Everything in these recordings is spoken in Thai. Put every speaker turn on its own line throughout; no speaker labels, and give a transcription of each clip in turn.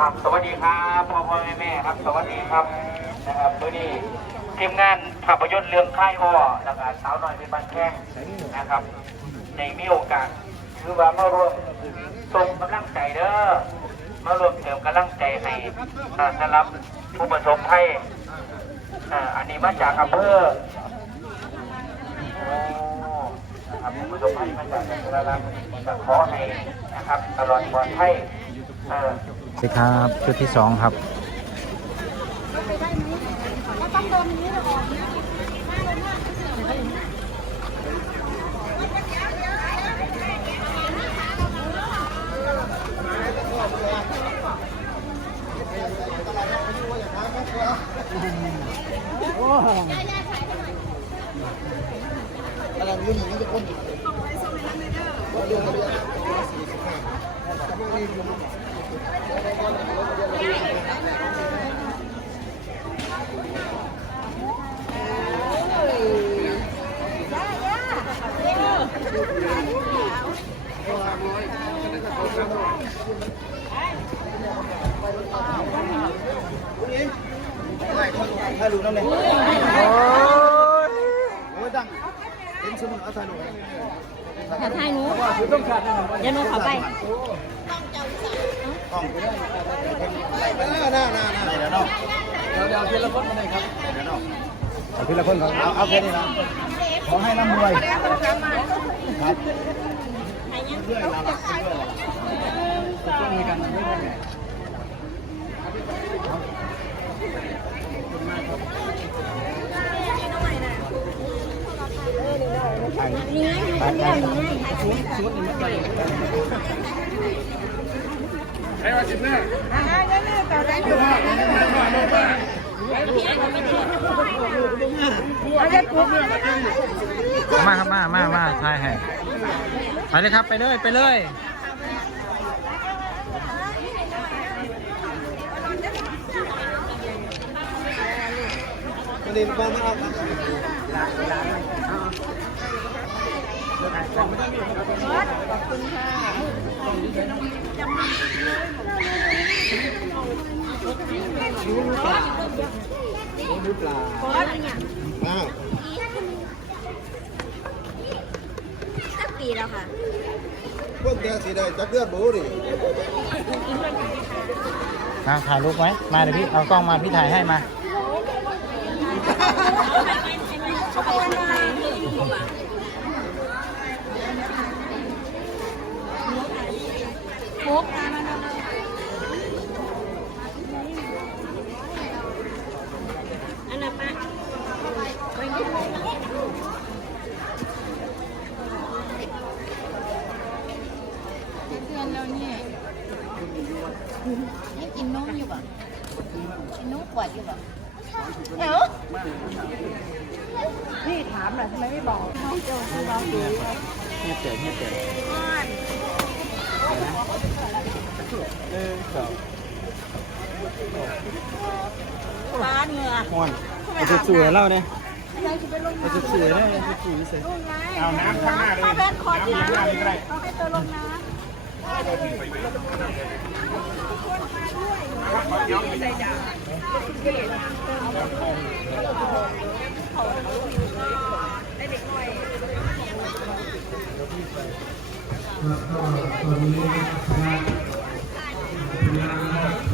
ครับสวัสดีครับพ่อพ่อแม่แม่ครับ สวัสดีครับนะครับมื่อนี้ทีมงานภาพยนตร์เรื่องค่ายอ้อแล้วก็สาวน้อยเป็นบ้านแข้งนะครับในมีโอกาสคือว่ามาร่วมส่งกำลังใจเด้อมาร่วมเสริมกำลังใจให้สำหรับผู้ประสบภัยอ่าอันนี้มาจากอำเภอโอ้นะครับผู้ประสบภัยมาจากจังหวัดระนองจะขอให้นะครับตลอดปลอดภัยอ่อ
สวัสดีครับชุดที่สองครับ
ถ่ายรูปนั่น เลยโอ้ยดังเห็นสมุนเอาถ่ายรูป
ถ้าทายหนู
คือต้องขาดนะ
เดี๋ยวหนูขอไป
ต้องไปได้หน้าหน้าหน้าเดี๋ยวเนาะเดี๋ยวเดี๋ยวทีละคนมาเลยครับเดี๋ยวเนาะเอาทีละคนครับเอาเอาแค่นี้นะขอให้ร่ำรวยครับเรื่อยเราเรื่อยเรามีกันเรื่อย
นี่ไงอยู่คนเดียวนี่ไง
มาครับมามามาทายให้ไปเลยครับไปเลยไปเลย
ประเด็นความเอาอ้าว
สักปีแล้วค่ะ
พวกแกสีได้จับเลือดบูดิ
มาถ่ายรูปไว้ มาเดี๋ยวพี่ เอากล้องมาพี่ถ่ายให้มา
ฟุกอันนั้นปะเพื่อนเราเนี่ยยังกินนมอยู่ป่ะกินนมขวดอยู่ป่ะเอ้าพี่ถามหน่อยทำไมไม่บอกน้องโจให้น้องดู
เงียบเกิดเงียบเกิด
ฟ้าเหงื่อ
ม่วนเอาจะสวยเล่าเนี่ยเอาจะสวยเลยเอาจะสวยใส่
เอาน้ำข้างหน้าเลย
เอาแว่นคอที่
น้ำข้างหน้านี่ก็ได้
เอ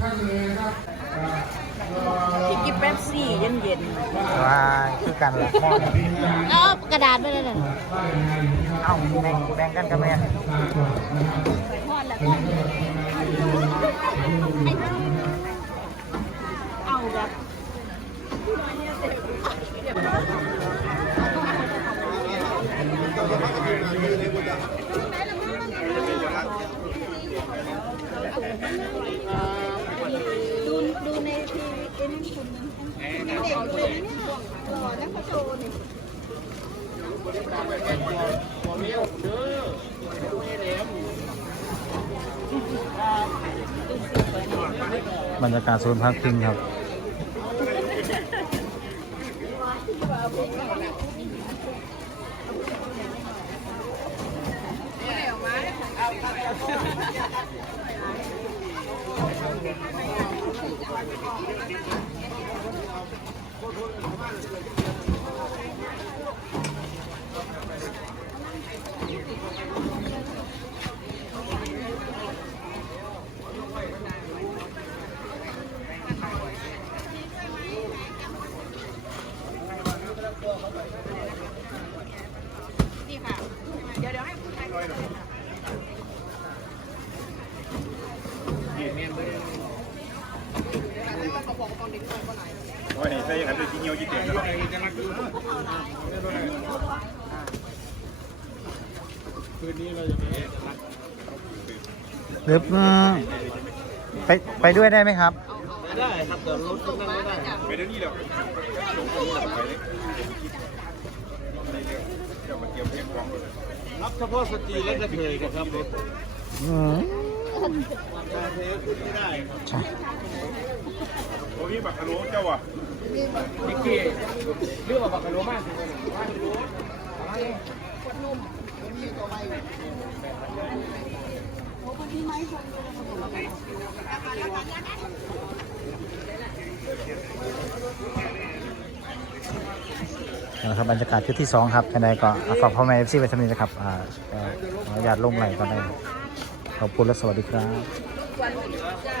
ำ
กินเป๊ปซี่เย็น
ว้ายคือกันเหรอม่วน
เอากระดาษไปเลยนะ
เอ้าแบ่งแบ่งกันกับแม่
เอาแบบ
บรรยากาศโซนพักพิงครับ Thank you.
โอ้ยใส่กันเลยกินเหี่ยวยี่เตียนแล้ว
หรืออืมไปไปด้วยได้ไหมครับ
ไปเดี๋ยวนี้แล้วรับเฉพาะสตรีและกระเทยครับรถ
อืม
กระเทยขึ้นไม่ได้ครับ
ใช่
โอ้ยบักกะโลเจ้าอะ
นิกกี้เรื่องบักกะโลมากสิ
นะครับบรรยากาศชุดที่สองครับยังไงก็ฝากพ่อแม่เอฟซีไปทำนี้นะครับอ่าขออนุญาตลงไหลก่อนได้ขอบคุณและสวัสดีครับ